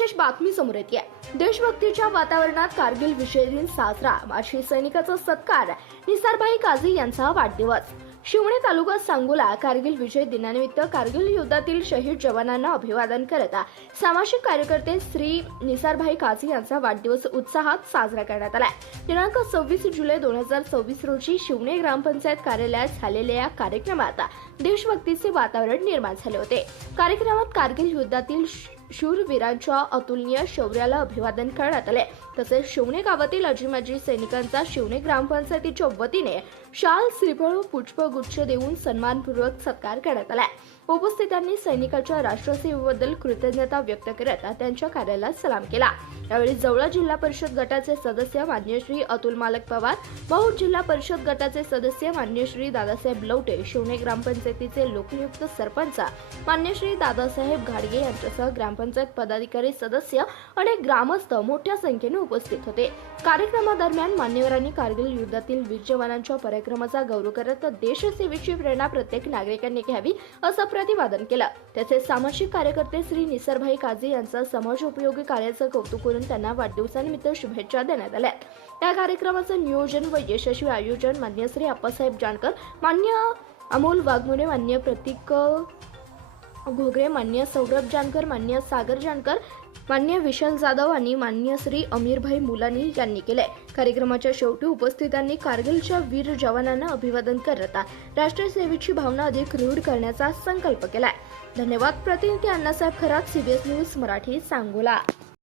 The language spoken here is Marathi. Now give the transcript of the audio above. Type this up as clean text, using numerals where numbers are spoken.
विशेष बातमी समोर येते। देशभक्तीच्या वातावरणात कारगिल विजय दिन साजरा, माजी सैनिकाचा सत्कार, निसारभाई काझी यांचा वाढदिवस। शिवणे तालुका सांगोला कारगिल विजय दिनानिमित्त कारगिल युद्धातील शहीद जवानांना अभिवादन करत सामाजिक कार्यकर्ते श्री निसारभाई काझी यांचा वाढदिवस उत्साहात साजरा करण्यात आला। दिनांक 26 जुलै 2024 रोजी शिवणे ग्रामपंचायत कार्यालयात झालेल्या या कार्यक्रमात देशभक्तीचे वातावरण निर्माण झाले होते। कार्यक्रमात कारगिल युद्धातील शूरवीरांच्या अतुलनीय शौर्याला अभिवादन करण्यात आले। तसेच शिवणे गावातील माजी सैनिकांचा शिवणे ग्रामपंचायतीच्या वतीने शाल, श्रीफळ, पुष्पगुच्छ देऊन सन्मानपूर्वक सत्कार करण्यात आला। उपस्थितांनी सैनिकाच्या राष्ट्रसेवेबद्दल कृतज्ञता व्यक्त करत त्यांच्या कार्याला सलाम केला। यावेळी जवळा जिल्हा परिषद गटाचे सदस्य मान्य श्री अतुल मालक पवार, बहुज जिल्हा परिषद गटाचे सदस्य मान्य श्री दादासाहेब लवटे, शिवणे ग्रामपंचायतीचे लोकनियुक्त सरपंच मान्य श्री दादासाहेब घाडगे यांच्यासह ग्रामपंचायत पदाधिकारी, सदस्य आणि ग्रामस्थ मोठ्या संख्येने उपस्थित होते। कार्यक्रमादरम्यान मान्यवरांनी कारगिल युद्धातील वीर जवानांच्या पराक्रमाचा गौरव करत देशसेवेची प्रेरणा प्रत्येक नागरिकांनी घ्यावी असं प्रतिपादन केलं। तसेच सामाजिक कार्यकर्ते श्री निसारभाई काझी यांचा समाजोपयोगी कार्याचं कौतुक करून त्यांना वाढदिवसानिमित्त शुभेच्छा देण्यात आल्या। या कार्यक्रमाचं नियोजन व यशस्वी आयोजन मान्य श्री अप्पासाहेब जानकर, मान्य अमोल वाघमोडे, मान्य प्रतीक घोगरे, मान्य सौरभ जानकर, मान्य सागर जानकर, मान्य विशाल जाधव आणि मान्य श्री अमीरभाई मुलानी यांनी केले। कार्यक्रमाच्या शेवटी उपस्थितांनी कारगिलच्या वीर जवानांना अभिवादन करत राष्ट्रीय सेवेची भावना अधिक दृढ करण्याचा संकल्प केलाय। धन्यवाद। प्रतिनिधी अण्णासाहेब खरात, CBS न्यूज मराठी, सांगोला।